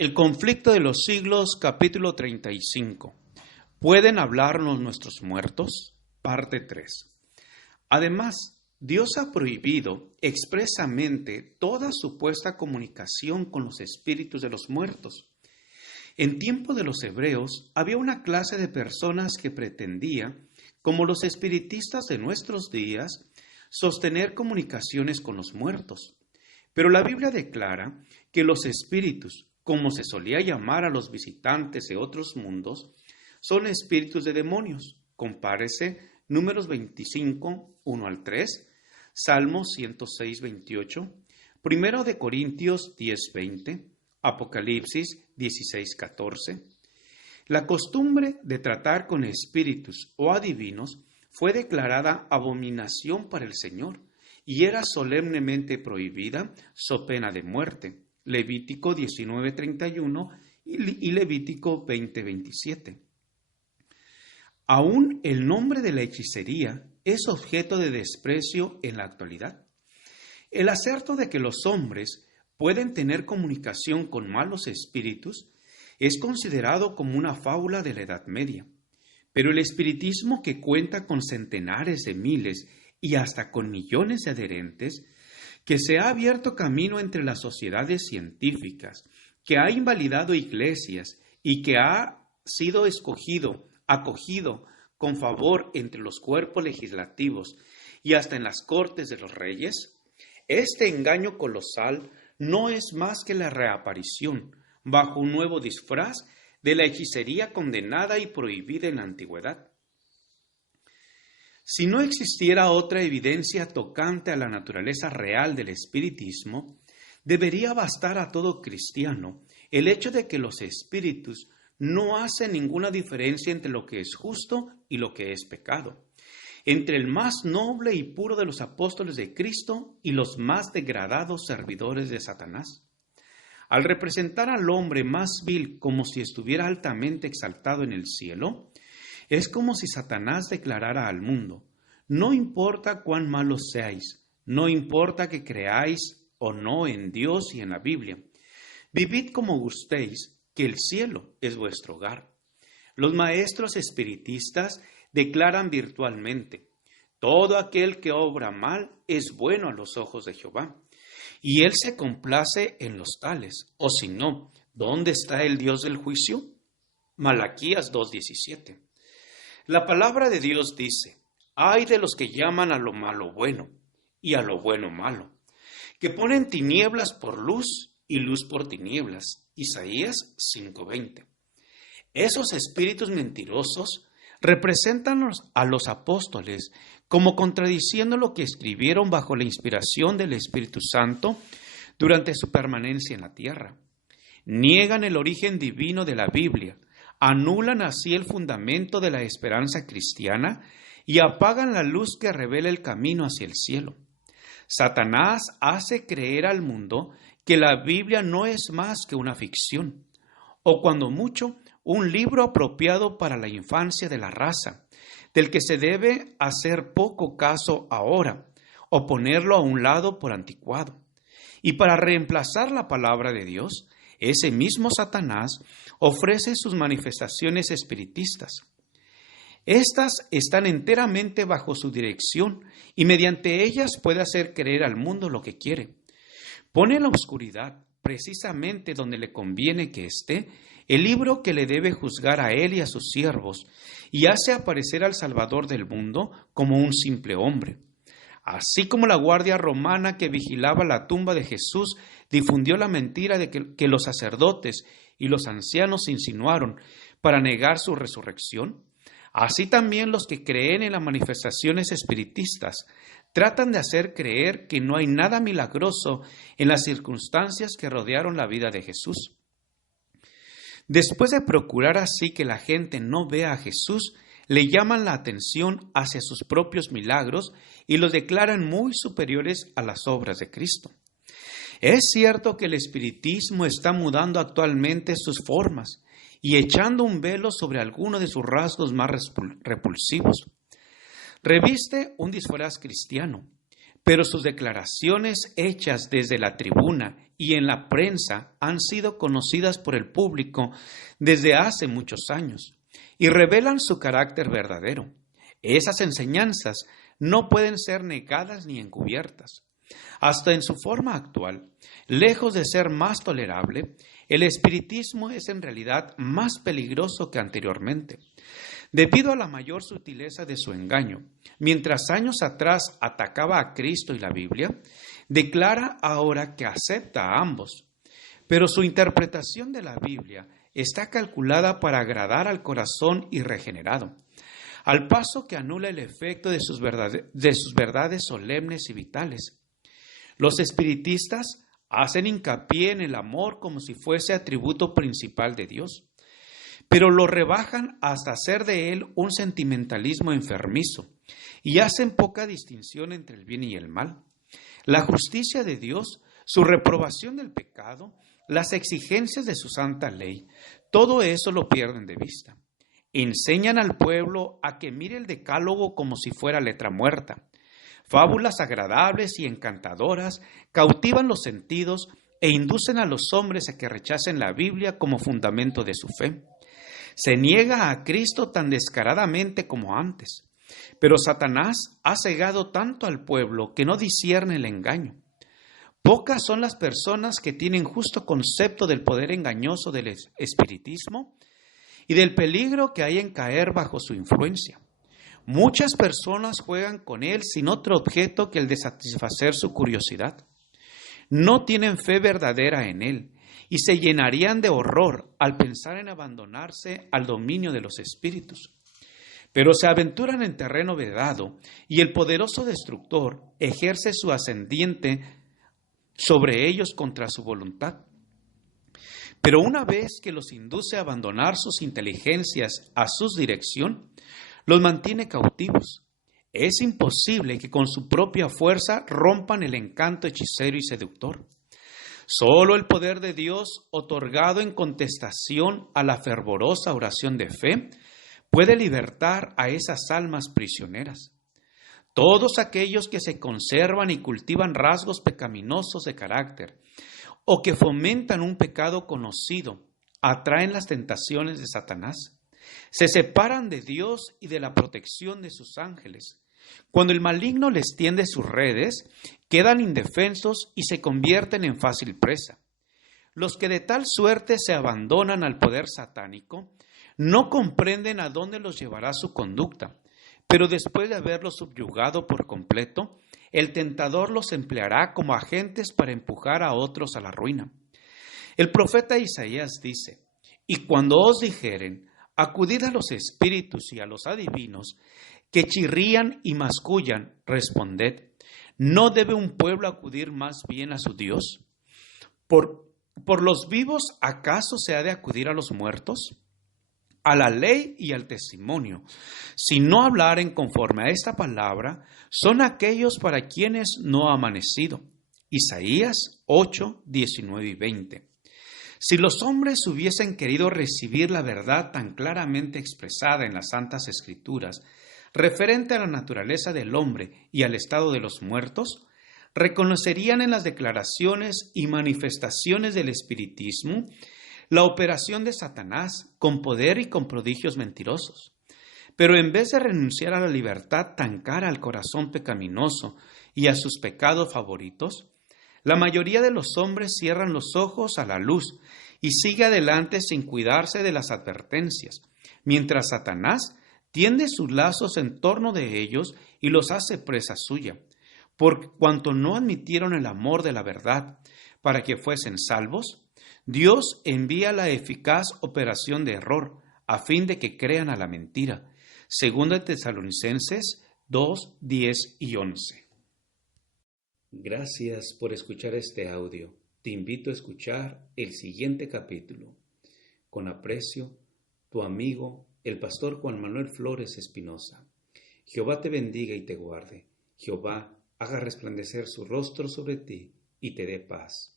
El conflicto de los siglos, capítulo 35. ¿Pueden hablarnos nuestros muertos? Parte 3. Además, Dios ha prohibido expresamente toda supuesta comunicación con los espíritus de los muertos. En tiempo de los hebreos había una clase de personas que pretendía, como los espiritistas de nuestros días, sostener comunicaciones con los muertos. Pero la Biblia declara que los espíritus, como se solía llamar a los visitantes de otros mundos, son espíritus de demonios. Compárese Números 25, 1 al 3, Salmos 106, 28, 1 de Corintios 10, 20, Apocalipsis 16, 14. La costumbre de tratar con espíritus o adivinos fue declarada abominación para el Señor y era solemnemente prohibida so pena de muerte. Levítico 19:31 y Levítico 20:27. Aún el nombre de la hechicería es objeto de desprecio en la actualidad. El aserto de que los hombres pueden tener comunicación con malos espíritus es considerado como una fábula de la Edad Media. Pero el espiritismo, que cuenta con centenares de miles y hasta con millones de adherentes, que se ha abierto camino entre las sociedades científicas, que ha invalidado iglesias y que ha sido acogido con favor entre los cuerpos legislativos y hasta en las cortes de los reyes, este engaño colosal no es más que la reaparición, bajo un nuevo disfraz, de la hechicería condenada y prohibida en la antigüedad. Si no existiera otra evidencia tocante a la naturaleza real del espiritismo, debería bastar a todo cristiano el hecho de que los espíritus no hacen ninguna diferencia entre lo que es justo y lo que es pecado, entre el más noble y puro de los apóstoles de Cristo y los más degradados servidores de Satanás. Al representar al hombre más vil como si estuviera altamente exaltado en el cielo, es como si Satanás declarara al mundo: no importa cuán malos seáis, no importa que creáis o no en Dios y en la Biblia, vivid como gustéis, que el cielo es vuestro hogar. Los maestros espiritistas declaran virtualmente: todo aquel que obra mal es bueno a los ojos de Jehová, y él se complace en los tales. O si no, ¿dónde está el Dios del juicio? Malaquías 2:17. La palabra de Dios dice: ay de los que llaman a lo malo bueno y a lo bueno malo, que ponen tinieblas por luz y luz por tinieblas. Isaías 5:20. Esos espíritus mentirosos representan a los apóstoles como contradiciendo lo que escribieron bajo la inspiración del Espíritu Santo durante su permanencia en la tierra. Niegan el origen divino de la Biblia, anulan así el fundamento de la esperanza cristiana y apagan la luz que revela el camino hacia el cielo. Satanás hace creer al mundo que la Biblia no es más que una ficción, o cuando mucho, un libro apropiado para la infancia de la raza, del que se debe hacer poco caso ahora, o ponerlo a un lado por anticuado. Y para reemplazar la palabra de Dios, ese mismo Satanás ofrece sus manifestaciones espiritistas. Estas están enteramente bajo su dirección y mediante ellas puede hacer creer al mundo lo que quiere. Pone en la oscuridad, precisamente donde le conviene que esté, el libro que le debe juzgar a él y a sus siervos, y hace aparecer al Salvador del mundo como un simple hombre. Así como la guardia romana que vigilaba la tumba de Jesús difundió la mentira de que los sacerdotes y los ancianos insinuaron para negar su resurrección, así también los que creen en las manifestaciones espiritistas tratan de hacer creer que no hay nada milagroso en las circunstancias que rodearon la vida de Jesús. Después de procurar así que la gente no vea a Jesús, le llaman la atención hacia sus propios milagros y los declaran muy superiores a las obras de Cristo. Es cierto que el espiritismo está mudando actualmente sus formas y echando un velo sobre algunos de sus rasgos más repulsivos. Reviste un disfraz cristiano, pero sus declaraciones hechas desde la tribuna y en la prensa han sido conocidas por el público desde hace muchos años y revelan su carácter verdadero. Esas enseñanzas no pueden ser negadas ni encubiertas. Hasta en su forma actual, lejos de ser más tolerable, el espiritismo es en realidad más peligroso que anteriormente. Debido a la mayor sutileza de su engaño, mientras años atrás atacaba a Cristo y la Biblia, declara ahora que acepta a ambos. Pero su interpretación de la Biblia está calculada para agradar al corazón irregenerado, al paso que anula el efecto de sus verdades solemnes y vitales. Los espiritistas hacen hincapié en el amor como si fuese atributo principal de Dios, pero lo rebajan hasta hacer de él un sentimentalismo enfermizo y hacen poca distinción entre el bien y el mal. La justicia de Dios, su reprobación del pecado, las exigencias de su santa ley, todo eso lo pierden de vista. Enseñan al pueblo a que mire el decálogo como si fuera letra muerta. Fábulas agradables y encantadoras cautivan los sentidos e inducen a los hombres a que rechacen la Biblia como fundamento de su fe. Se niega a Cristo tan descaradamente como antes, pero Satanás ha cegado tanto al pueblo que no discierne el engaño. Pocas son las personas que tienen justo concepto del poder engañoso del espiritismo y del peligro que hay en caer bajo su influencia. Muchas personas juegan con él sin otro objeto que el de satisfacer su curiosidad. No tienen fe verdadera en él y se llenarían de horror al pensar en abandonarse al dominio de los espíritus. Pero se aventuran en terreno vedado y el poderoso destructor ejerce su ascendiente sobre ellos contra su voluntad. Pero una vez que los induce a abandonar sus inteligencias a su dirección, los mantiene cautivos. Es imposible que con su propia fuerza rompan el encanto hechicero y seductor. Solo el poder de Dios, otorgado en contestación a la fervorosa oración de fe, puede libertar a esas almas prisioneras. Todos aquellos que se conservan y cultivan rasgos pecaminosos de carácter o que fomentan un pecado conocido atraen las tentaciones de Satanás. Se separan de Dios y de la protección de sus ángeles. Cuando el maligno les tiende sus redes, quedan indefensos y se convierten en fácil presa. Los que de tal suerte se abandonan al poder satánico no comprenden a dónde los llevará su conducta, pero después de haberlos subyugado por completo, el tentador los empleará como agentes para empujar a otros a la ruina. El profeta Isaías dice: «Y cuando os dijeren, acudid a los espíritus y a los adivinos, que chirrían y mascullan, responded, ¿no debe un pueblo acudir más bien a su Dios? ¿Por los vivos acaso se ha de acudir a los muertos? A la ley y al testimonio. Si no hablaren conforme a esta palabra, son aquellos para quienes no ha amanecido». Isaías 8, 19 y 20. Si los hombres hubiesen querido recibir la verdad tan claramente expresada en las Santas Escrituras, referente a la naturaleza del hombre y al estado de los muertos, reconocerían en las declaraciones y manifestaciones del espiritismo la operación de Satanás con poder y con prodigios mentirosos. Pero en vez de renunciar a la libertad tan cara al corazón pecaminoso y a sus pecados favoritos, la mayoría de los hombres cierran los ojos a la luz y sigue adelante sin cuidarse de las advertencias, mientras Satanás tiende sus lazos en torno de ellos y los hace presa suya, por cuanto no admitieron el amor de la verdad para que fuesen salvos. Dios envía la eficaz operación de error a fin de que crean a la mentira. 2 Tesalonicenses 2, 10 y 11. Gracias por escuchar este audio. Te invito a escuchar el siguiente capítulo. Con aprecio, tu amigo, el pastor Juan Manuel Flores Espinosa. Jehová te bendiga y te guarde. Jehová haga resplandecer su rostro sobre ti y te dé paz.